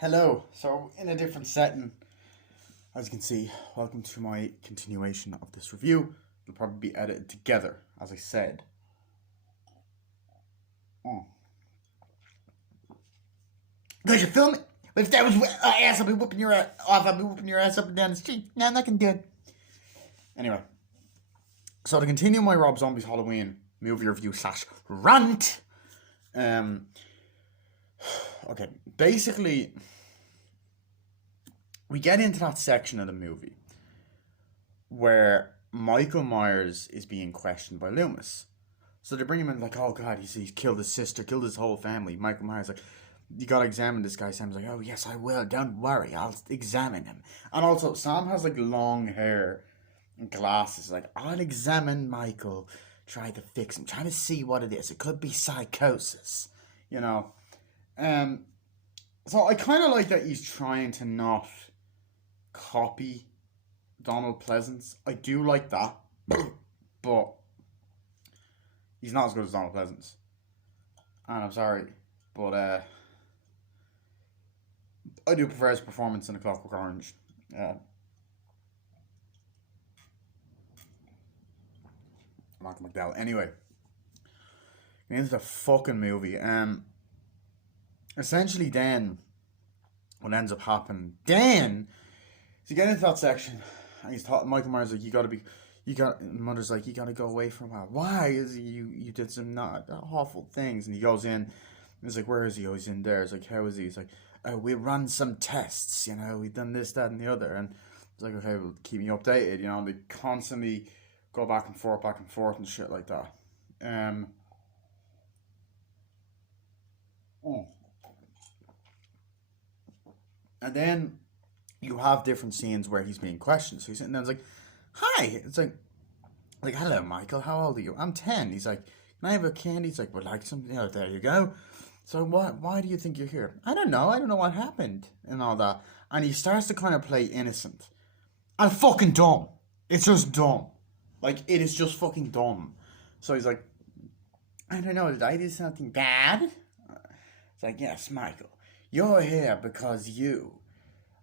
Hello. So, in a different setting, as you can see, welcome to my continuation of this review. It'll probably be edited together, as I said. Oh. Because you film it. If that was ass, I'll be whooping your ass off. I'll be whooping your ass up and down the street. No, I'm not gonna do it. Anyway, so to continue my Rob Zombie's Halloween movie review / rant. Okay, basically, we get into that section of the movie where Michael Myers is being questioned by Loomis. So they bring him in like, oh god, he's killed his sister, killed his whole family. Michael Myers like, you gotta examine this guy. Sam's like, oh yes, I will. Don't worry, I'll examine him. And also, Sam has like long hair and glasses. Like, I'll examine Michael, try to fix him, trying to see what it is. It could be psychosis, you know. So I kind of like that he's trying to not copy Donald Pleasance. I do like that, but he's not as good as Donald Pleasance. And I'm sorry, but I do prefer his performance in A Clockwork Orange. Malcolm McDowell. Anyway, into the fucking movie. Essentially, then what ends up happening? Then so you get into that section, and he's talking. Michael Myers like, Mother's like, you gotta go away for a while. Why? Is he, you did some not awful things, and he goes in. And he's like, where is he? Oh, he's in there. It's like, how is he? He's like, we run some tests. You know, we done this, that, and the other. And it's like, okay, well, keep me updated. You know, and they constantly go back and forth, and shit like that. Oh. And then you have different scenes where he's being questioned. So he's sitting there, it's like, hi. It's like, hello, Michael. How old are you? I'm 10. He's like, can I have a candy? He's like, well, like something. You know, there you go. So why do you think you're here? I don't know. I don't know what happened and all that. And he starts to kind of play innocent. And fucking dumb. It's just dumb. Like, it is just fucking dumb. So he's like, I don't know. Did I do something bad? It's like, yes, Michael. You're here because you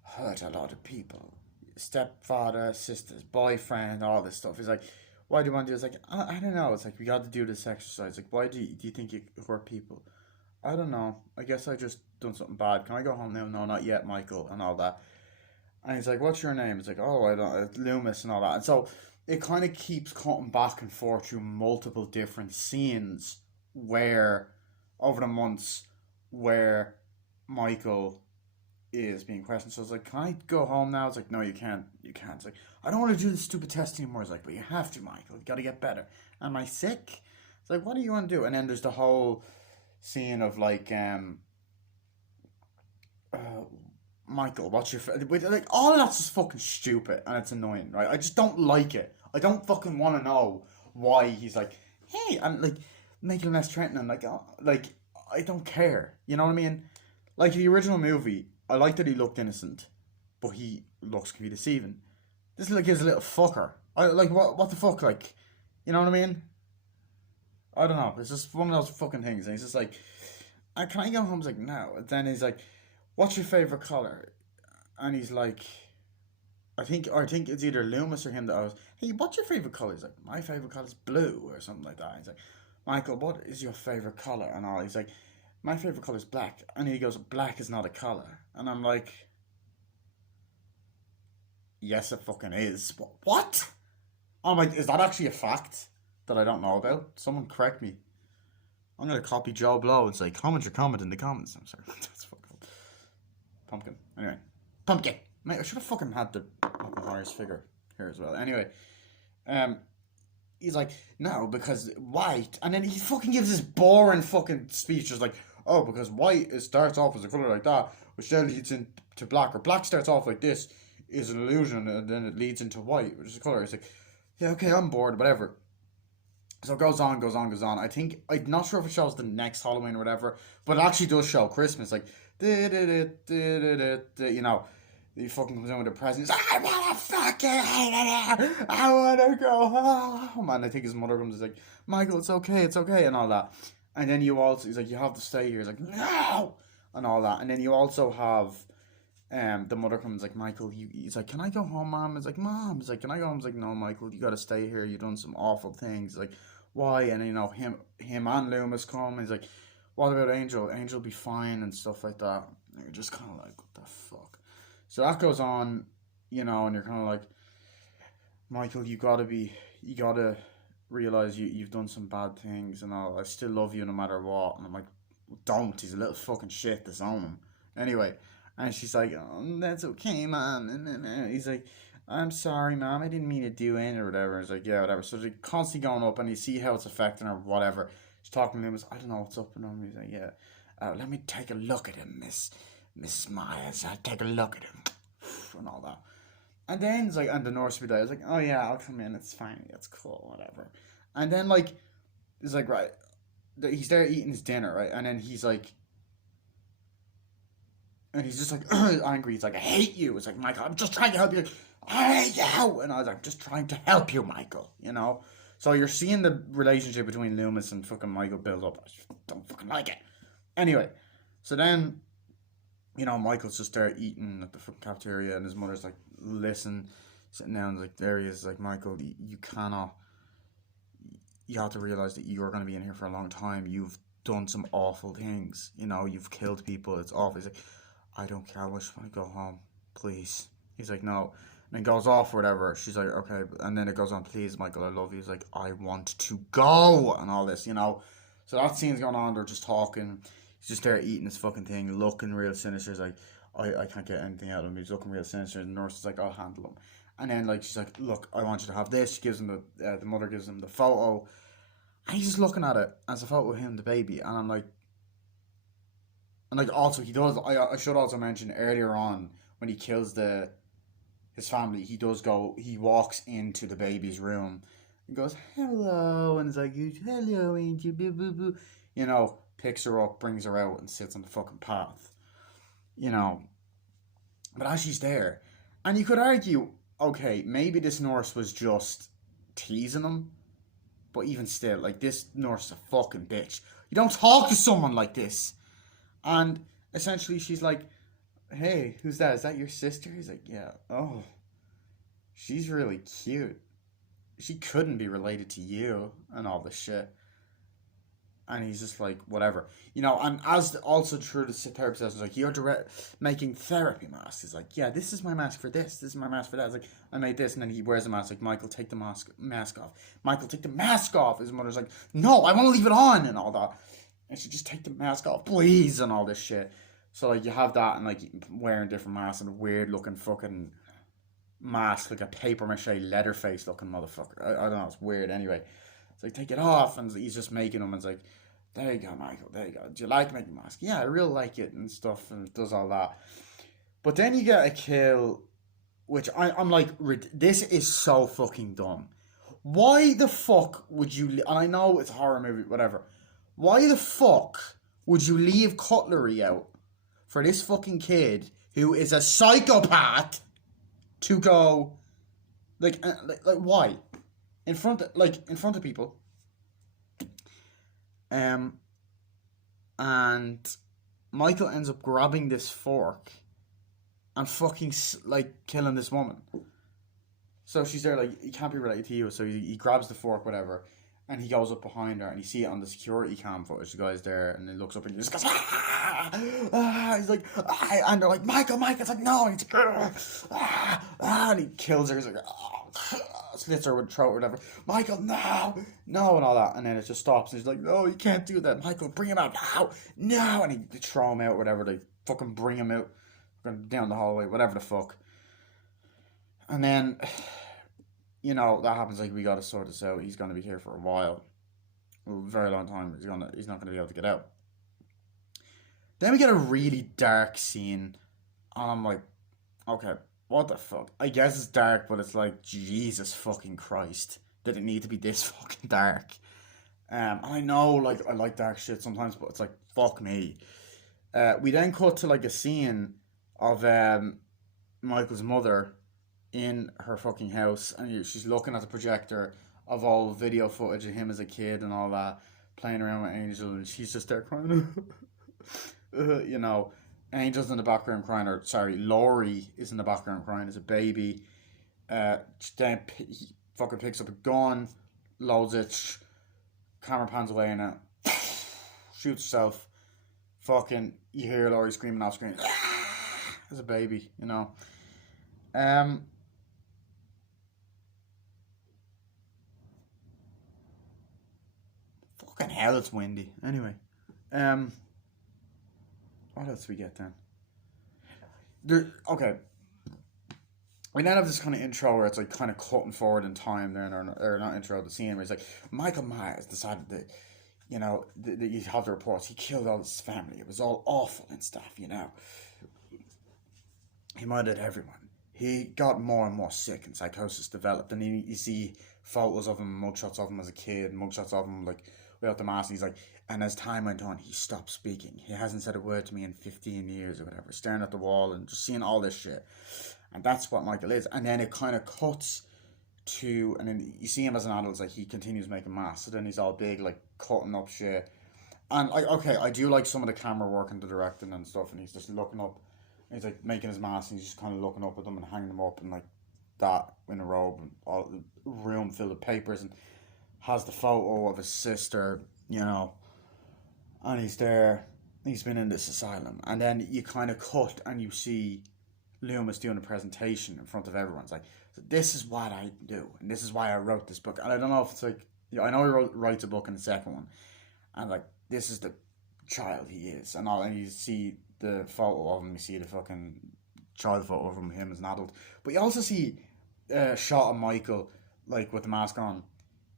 hurt a lot of people. Stepfather, sister's boyfriend, all this stuff. He's like, why do you want to do this? It's like, I don't know. It's like, we got to do this exercise. Like, why do you think you hurt people? I don't know. I guess I just done something bad. Can I go home now? No, not yet, Michael, and all that. And he's like, what's your name? It's like, oh, I don't, it's Loomis and all that. And so it kind of keeps cutting back and forth through multiple different scenes where, over the months, where Michael is being questioned. So I was like, can I go home now? It's like, no, you can't. You can't. It's like, I don't want to do this stupid test anymore. It's like, but you have to, Michael. You got to get better. Am I sick? It's like, what do you want to do? And then there's the whole scene of like, Michael, what's your like? All of that's just fucking stupid and it's annoying, right? I just don't like it. I don't fucking want to know why he's like, hey, and like making him less threatening. Like, like I don't care. You know what I mean? Like the original movie, I like that he looked innocent, but he looks can be deceiving. This like is a little fucker. I like what the fuck, like, you know what I mean? I don't know. It's just one of those fucking things. And he's just like, can I go home? He's like, no. And then he's like, what's your favorite color? And he's like, I think it's either Loomis or him that I was. Hey, what's your favorite color? He's like, my favorite color is blue or something like that. He's like, Michael, what is your favorite color? And all he's like, my favorite color is black. And he goes, black is not a color. And I'm like, yes, it fucking is. What? I'm like, is that actually a fact that I don't know about? Someone correct me. I'm gonna copy Joe Blow and say, comment your comment in the comments. I'm sorry. That's fucking pumpkin. Anyway, pumpkin. Mate, I should have fucking had the Michael Myers figure here as well. Anyway, he's like, no, because white, and then he fucking gives this boring fucking speech, just like, oh, because white it starts off as a color like that, which then leads into black, or black starts off like this, is an illusion, and then it leads into white, which is a color. It's like, yeah, okay, I'm bored, whatever. So it goes on. I think, I'm not sure if it shows the next Halloween or whatever, but it actually does show Christmas, like, you know, he fucking comes in with a present. He's like, I wanna fucking, I wanna go home. And I think his mother comes, is like, Michael, it's okay, and all that. And then he's like, you have to stay here. He's like, no, and all that. And then you also have the mother comes like, Michael, he's like, can I go home, Mom? He's like, Mom. He's like, can I go home? He's like, no, Michael, you gotta stay here. You've done some awful things. Like, why? And you know, him and Loomis come. He's like, what about Angel? Angel be fine and stuff like that. And you're just kind of like, what the fuck? So that goes on, you know, and you're kind of like, Michael, you gotta realize you've done some bad things and all. I still love you no matter what. And I'm like, don't. He's a little fucking shit. Disown him. Anyway, and she's like, oh, that's okay, Mom. And he's like, I'm sorry, Mom. I didn't mean to do it or whatever. He's like, yeah, whatever. So they're constantly going up, and you see how it's affecting her, whatever. She's talking to him. I don't know what's up with him. He's like, yeah. Let me take a look at him, Mrs. Myers. I'll take a look at him. And all that. And then it's like, and the nurse would be there. I was like, oh yeah, I'll come in. It's fine. It's cool. Whatever. And then like, it's like, right. He's there eating his dinner, right? And then he's like, and he's just like angry. He's like, I hate you. It's like, Michael, I'm just trying to help you. Like, I hate you. And I was like, just trying to help you, Michael. You know? So you're seeing the relationship between Loomis and fucking Michael build up. I just don't fucking like it. Anyway, so then, you know, Michael's just there eating at the fucking cafeteria, and his mother's like, listen, sitting down, like, there he is, like, Michael, you cannot, you have to realize that you're going to be in here for a long time. You've done some awful things. You know, you've killed people. It's awful. He's like, I don't care. I just want to go home. Please. He's like, no. And then goes off or whatever. She's like, okay. And then it goes on, please, Michael, I love you. He's like, I want to go. And all this, you know. So that scene's going on. They're just talking. He's just there eating his fucking thing, looking real sinister. He's like, I can't get anything out of him. He's looking real sinister. And the nurse is like, I'll handle him. And then, like, she's like, look, I want you to have this. She gives him the mother gives him the photo. And he's just looking at it as a photo of him, the baby. And I'm like, also, he does, I should also mention earlier on, when he kills his family, he walks into the baby's room and goes, hello. And it's like, hello, Angel, boo, boo, boo. You know, picks her up, brings her out, and sits on the fucking path. You know, but as she's there, and you could argue, okay, maybe this nurse was just teasing him, but even still, like, this nurse is a fucking bitch. You don't talk to someone like this. And essentially she's like, hey, who's that? Is that your sister? He's like, yeah. Oh, she's really cute. She couldn't be related to you, and all this shit. And he's just like, whatever. You know, and as also true to therapy sessions, like, you're making therapy masks. He's like, yeah, this is my mask for this. This is my mask for that. It's like, I made this. And then he wears a mask. Like, Michael, take the mask off. Michael, take the mask off. His mother's like, no, I want to leave it on, and all that. And she just take the mask off, please, and all this shit. So, like, you have that, and, like, wearing different masks, and a weird looking fucking mask, like a paper mache Leatherface looking motherfucker. I don't know, it's weird. Anyway, it's like, take it off, and he's just making them, and it's like, there you go, Michael, there you go. Do you like making masks? Yeah, I really like it, and stuff, and it does all that. But then you get a kill, which I'm like, this is so fucking dumb. Why the fuck would you, and I know it's a horror movie, whatever, why the fuck would you leave cutlery out for this fucking kid who is a psychopath to go, like why? In front of people. And Michael ends up grabbing this fork and fucking, like, killing this woman. So she's there, like, he can't be related to you, so he grabs the fork, whatever, and he goes up behind her, and you see it on the security cam footage. The guy's there, and he looks up, and he just goes, ah! Ah! He's like, ah! And they're like, Michael. It's like, no. And he's like, ah! Ah! And he kills her. He's like, oh, slits her with the throat or whatever. Michael, no, and all that. And then it just stops, and he's like, no, you can't do that. Michael, bring him out, no. And they throw him out, whatever. They fucking bring him out, down the hallway, whatever the fuck. And then, you know, that happens. Like, we gotta sort this out. He's gonna be here for a while, a very long time. He's not gonna be able to get out. Then we get a really dark scene, and I'm like, okay, what the fuck? I guess it's dark, but it's like, Jesus fucking Christ, did it need to be this fucking dark? And I know, like, I like dark shit sometimes, but it's like, fuck me. We then cut to, like, a scene of Michael's mother in her fucking house, and she's looking at the projector of all video footage of him as a kid and all that, playing around with Angel, and she's just there crying. you know, Angel's in the background crying, or sorry, Laurie is in the background crying as a baby. Then he fucking picks up a gun, loads it, camera pans away in it, shoots herself. Fucking, you hear Laurie screaming off screen as a baby, you know. Um, Fucking hell, it's windy. Anyway, um, what else do we get then? Okay, we then have this kind of intro where it's like kind of cutting forward in time then, or not intro, the scene where it's like Michael Myers decided that, you know, that you have the reports, he killed all his family, it was all awful and stuff, you know. He murdered everyone. He got more and more sick and psychosis developed, and you see photos of him, mugshots of him as a kid, mugshots of him like without the mask, and he's like, and as time went on, he stopped speaking. He hasn't said a word to me in 15 years or whatever, staring at the wall and just seeing all this shit. And that's what Michael is. And then it kind of cuts to, and then you see him as an adult, it's like he continues making masks. So then he's all big, like cutting up shit. And like, okay, I do like some of the camera work and the directing and stuff, and he's just looking up, and he's like making his mask, and he's just kind of looking up at them and hanging them up, and like that in a robe, and all the room filled with papers, and has the photo of his sister, you know, and he's there. He's been in this asylum, and then you kind of cut, and you see Loomis doing a presentation in front of everyone. It's like, so this is what I do, and this is why I wrote this book. And I don't know if it's like, yeah, I know writes a book in the second one, and like this is the child he is, and all. And you see the photo of him, you see the fucking child photo of him as an adult, but you also see a shot of Michael like with the mask on,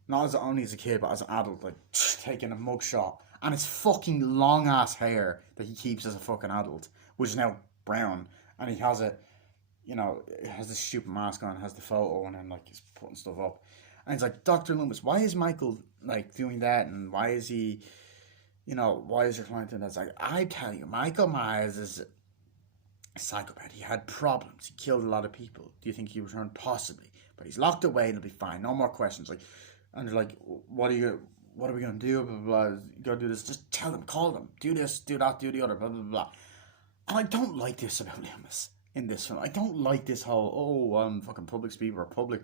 not as only as a kid, but as an adult, like taking a mug shot, and it's fucking long ass hair that he keeps as a fucking adult, which is now brown, and he has it, you know, has this stupid mask on, has the photo, and then like he's putting stuff up, and he's like, Dr. Loomis, why is Michael like doing that, and why is he, you know, why is your client doing that? It's like, I tell you, Michael Myers is a psychopath. He had problems. He killed a lot of people. Do you think he returned? Possibly, but he's locked away and he'll be fine. No more questions. Like, and they're like, what are we gonna do? Blah, blah, blah. You gotta do this. Just tell them, call them, do this, do that, do the other. Blah blah blah. And I don't like this about Loomis in this film. I don't like this whole, oh, I'm fucking public speaker or public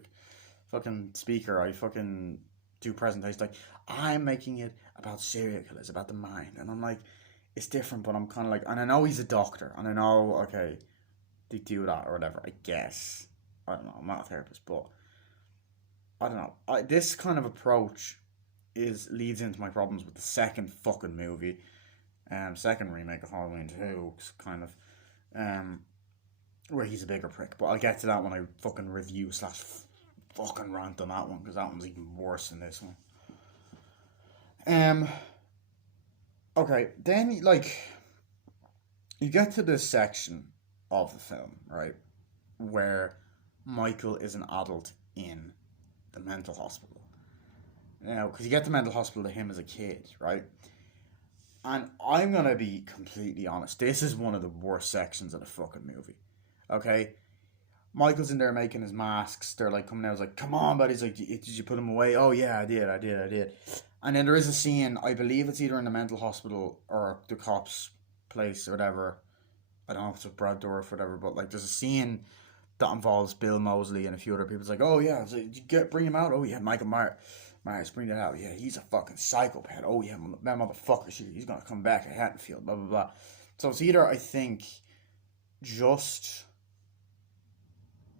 fucking speaker. I fucking do presentations. Like, I'm making it about serial killers, about the mind, and I'm like, it's different, but I'm kind of like, and I know he's a doctor, and I know, okay, they do that or whatever. I guess, I don't know. I'm not a therapist, but I don't know. This kind of approach is leads into my problems with the second fucking movie, second remake of Halloween 2, kind of, um, where he's a bigger prick. But I'll get to that when I fucking review slash fucking rant on that one, because that one's even worse than this one. Um. Okay, then like you get to this section of the film, right, where Michael is an adult in the mental hospital. Now, because you get the mental hospital to him as a kid, right? And I'm gonna be completely honest. This is one of the worst sections of the fucking movie. Okay, Michael's in there making his masks. They're like coming out. He's like, "Come on, buddy." He's like, "Did you put him away?" "Oh yeah, I did." And then there is a scene. I believe it's either in the mental hospital or the cops' place or whatever. I don't know if it's with Brad Dourif or whatever. But like, there's a scene that involves Bill Moseley and a few other people. It's like, "Oh yeah, so bring him out." "Oh yeah, Michael Myers, bring that out." "Yeah, he's a fucking psychopath." "Oh yeah, that motherfucker, he's gonna come back at Haddonfield." Blah blah blah. So it's either, I think, just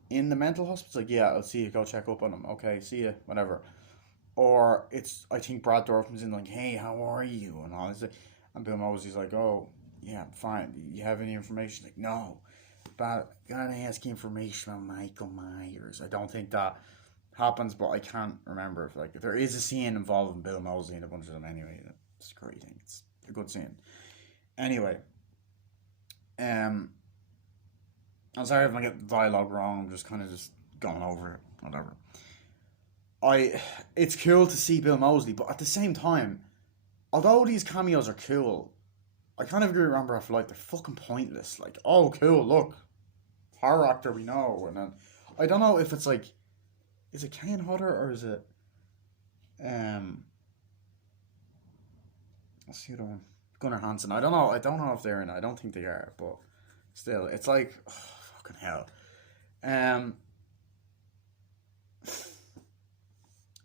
in the mental hospital, like, yeah, I'll see you, go check up on him. Okay, see you, whatever. Or it's, I think Brad Dourif comes in like, "Hey, how are you?" and all this. And Bill Mosley's like, "Oh, yeah, I'm fine. Do you have any information?" Like, "No, but gotta ask you information on Michael Myers." I don't think that happens, but I can't remember if there is a scene involving Bill Mosley and a bunch of them anyway. It's a great thing. It's a good scene. Anyway, um, I'm sorry if I get the dialogue wrong. I'm just kind of just going over it, whatever. I It's cool to see Bill Mosley, but at the same time, although these cameos are cool, I kind of agree with Rambo for like they're fucking pointless. Like, oh cool, look, horror actor we know, and then I don't know if it's like, is it Kane Hodder or is it um what's the other one? Gunnar Hansen. I don't know. I don't know if they're in it. I don't think they are, but still, it's like, oh, fucking hell. Um,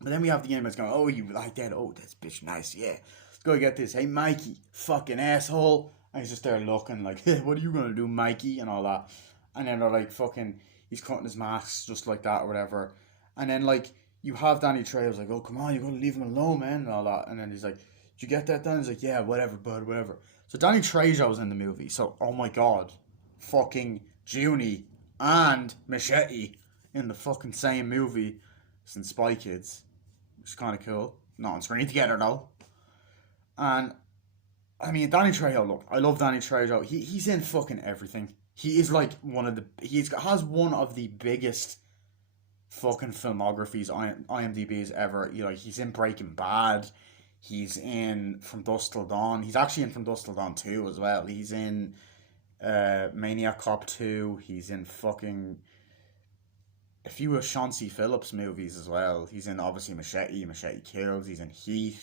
but then we have the game that's going, oh, you like that? Oh, that's bitch nice. Yeah, let's go get this. Hey, Mikey, fucking asshole. And he's just there looking like, hey, what are you gonna do, Mikey, and all that. And then they're like, fucking, he's cutting his mask just like that or whatever. And then like you have Danny Trejo's like, oh come on, you're gonna leave him alone, man, and all that. And then he's like, did you get that done? He's like, yeah, whatever, bud, whatever. So Danny Trejo was in the movie. So oh my god, fucking Junie and Machete in the fucking same movie since Spy Kids, which is kind of cool. Not on screen together though. And I mean, Danny Trejo. Look, I love Danny Trejo. He's in fucking everything. He is like has one of the biggest fucking filmographies IMDb's ever. You know, he's in Breaking Bad. He's in From Dusk Till Dawn. He's actually in From Dusk Till Dawn 2 as well. He's in Maniac Cop 2. He's in fucking a few of Chauncey Phillips movies as well. He's in obviously Machete Kills. He's in Heat,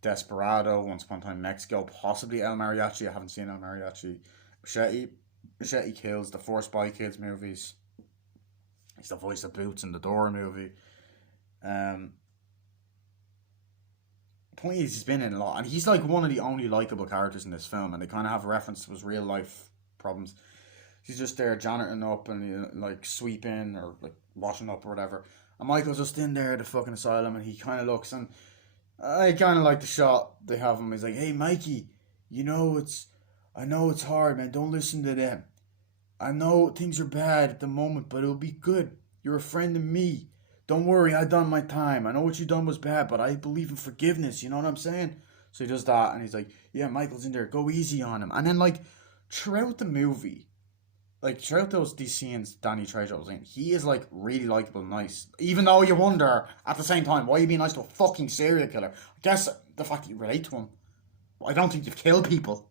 Desperado, Once Upon a Time in Mexico, possibly El Mariachi. I haven't seen El Mariachi. Machete Kills, the four Spy Kids movies. He's the voice of Boots in the Door movie. Point is, he's been in a lot, and he's like one of the only likable characters in this film, and they kind of have a reference to his real life problems. He's just there janiting up and like sweeping or like washing up or whatever, and Michael's just in there at the fucking asylum, and he kind of looks, and I kind of like the shot they have him. He's like, hey Mikey, I know it's hard, man, don't listen to them. I know things are bad at the moment, but it'll be good. You're a friend of me. Don't worry, I done my time. I know what you done was bad, but I believe in forgiveness. You know what I'm saying? So he does that, and he's like, yeah, Michael's in there. Go easy on him. And then, like, throughout the movie, like, throughout these scenes Danny Trejo was in, he is, like, really likable and nice. Even though you wonder, at the same time, why are you being nice to a fucking serial killer? I guess the fact that you relate to him. I don't think you've killed people.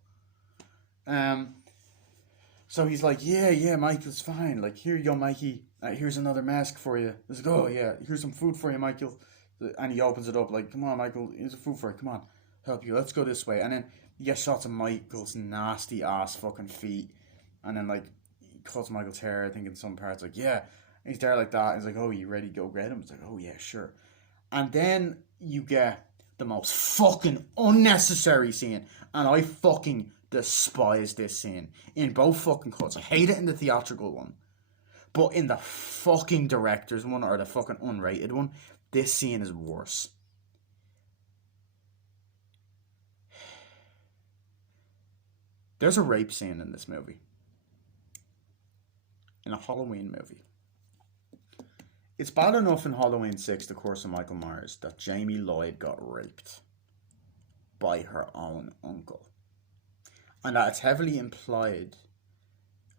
So he's like, yeah, Michael's fine. Like, here you go, Mikey. Here's another mask for you. Let's go. Yeah, here's some food for you, Michael. And he opens it up like, come on, Michael. Here's some food for you. Come on, help you. Let's go this way. And then you get shots of Michael's nasty ass fucking feet. And then like he cuts Michael's hair. I think in some parts, like yeah. And he's there like that. He's like, oh, you ready to go get him? It's like, oh yeah, sure. And then you get the most fucking unnecessary scene, and I fucking despise this scene in both fucking cuts. I hate it in the theatrical one, but in the fucking director's one or the fucking unrated one, this scene is worse. There's a rape scene in this movie, in a Halloween movie. It's bad enough in Halloween 6, The Curse of Michael Myers, that Jamie Lloyd got raped by her own uncle. And that it's heavily implied,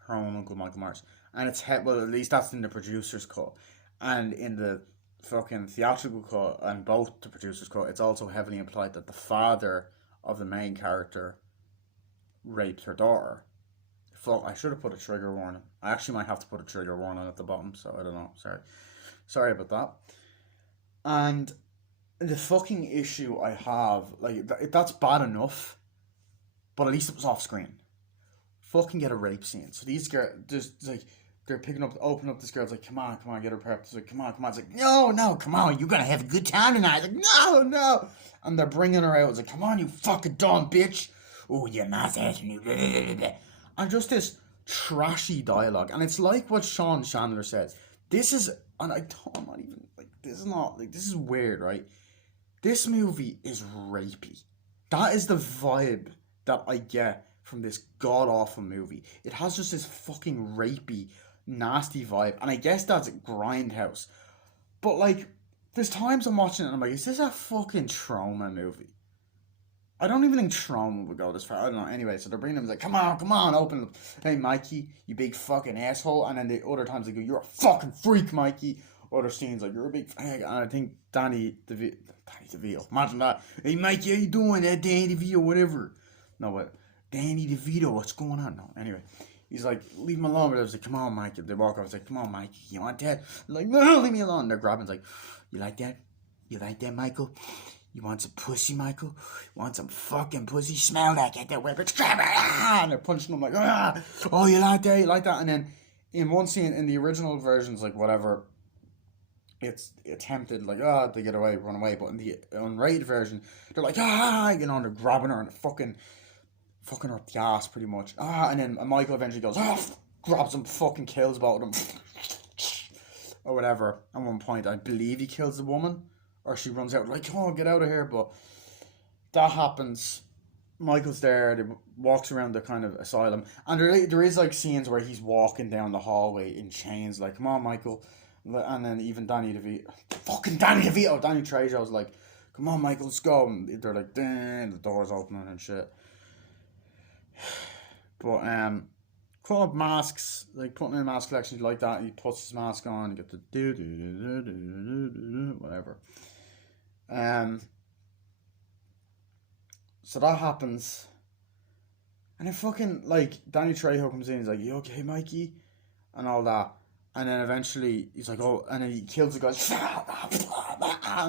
her own uncle Michael Myers. And it's, well, at least that's in the producer's cut. And in the fucking theatrical cut, and both the producer's cut, it's also heavily implied that the father of the main character raped her daughter. Fuck, I should have put a trigger warning. I actually might have to put a trigger warning at the bottom, so I don't know. Sorry about that. And the fucking issue I have, like, that's bad enough, but at least it was off screen. Fucking get a rape scene. So these girls, just like, they're opening up this girl's like, come on, get her prepped. It's like, come on. It's like, no, come on, you're gonna have a good time tonight. It's like, no. And they're bringing her out. It's like, come on, you fucking dumb bitch. Oh, you're not asking you. And just this trashy dialogue. And it's like what Sean Chandler says. This is, and I'm not even, like, this is weird, right? This movie is rapey. That is the vibe that I get from this god-awful movie. It has just this fucking rapey, nasty vibe. And I guess that's Grindhouse. But, like, there's times I'm watching it and I'm like, is this a fucking trauma movie? I don't even think trauma would go this far. I don't know. Anyway, so they're bringing him, like, come on, open up. Hey, Mikey, you big fucking asshole. And then the other times they go, you're a fucking freak, Mikey. Other scenes, like, you're a big fag. And I think Danny DeVito. Imagine that. Hey, Mikey, how you doing? Danny DeVito, whatever. No, but Danny DeVito, what's going on? No, anyway. He's like, leave him alone. But I was like, come on, Mikey. They walk off. I was like, come on, Mikey. You want that? I'm like, no, leave me alone. They're grabbing. It's like, you like that? You like that, Michael? You want some pussy, Michael? You want some fucking pussy? Smell that, get that whip, and they're punching him like, ah! Oh, you like that, you like that. And then in one scene, in the original versions, like whatever, it's attempted, like, ah, they get away, run away. But in the unrated version, they're like, ah, you know, they're grabbing her and fucking her up the ass, pretty much. Ah, and then Michael eventually goes, ah, grabs him, fucking kills both of them. Or whatever. At one point, I believe he kills the woman, or she runs out like, "Oh, get out of here!" But that happens. Michael's there. He walks around the kind of asylum, and there is like scenes where he's walking down the hallway in chains, like, "Come on, Michael," and then even Danny Trejo's like, "Come on, Michael, let's go." And they're like, "Damn," the door's opening and shit. But put up masks, like putting in mask collections like that. He puts his mask on, you get the whatever. So that happens, and then fucking like Danny Trejo comes in. He's like, "You okay, Mikey?" and all that. And then eventually he's like, "Oh," and then he kills the guy. And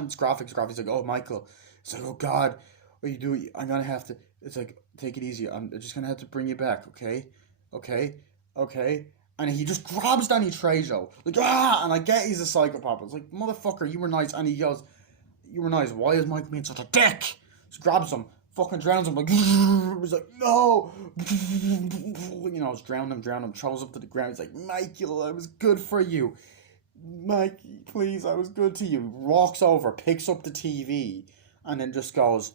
it's graphics. He's like, "Oh, Michael." It's like, "Oh God, what you do? I'm gonna have to." It's like, "Take it easy. I'm just gonna have to bring you back, okay, okay, okay." And he just grabs Danny Trejo, like, ah, and I get he's a psychopath. It's like, motherfucker, you were nice. And he goes, "You were nice. Why is Michael being such a dick?" Just grabs him, fucking drowns him, like, he's like, "No," you know, just drown him, throws up to the ground. He's like, "Michael, I was good for you. Mikey, please, I was good to you." Walks over, picks up the TV, and then just goes,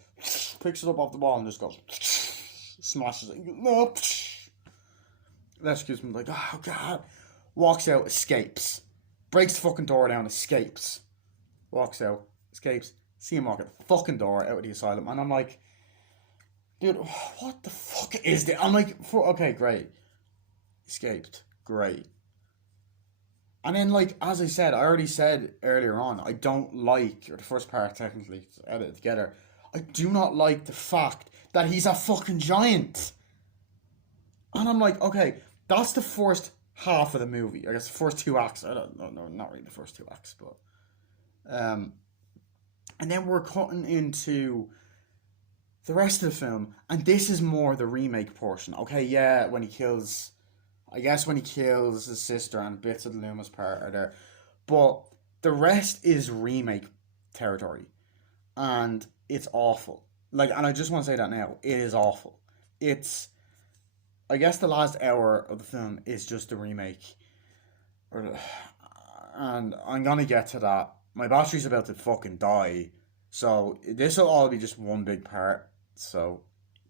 picks it up off the wall and just goes, smashes it. No, excuse me, like, "Oh God." Walks out, escapes, breaks the fucking door down, escapes, walks out, escapes. See him walk out the fucking door out of the asylum, and I'm like, dude, what the fuck is this? I'm like, okay, great, escaped, great. And then, like, as I already said earlier on, I don't like, or the first part technically, edit it together, I do not like the fact that he's a fucking giant. And I'm like, okay, that's the first half of the movie. I guess the first two acts. I don't know, not really the first two acts, but and then we're cutting into the rest of the film, and this is more the remake portion. Okay, yeah, when he kills, I guess when he kills his sister and bits of the Loomis part are there, but the rest is remake territory, and it's awful. Like, and I just want to say that now, it is awful. It's, I guess the last hour of the film is just a remake, and I'm gonna get to that. My battery's about to fucking die, so this will all be just one big part. So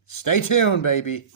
stay tuned, baby.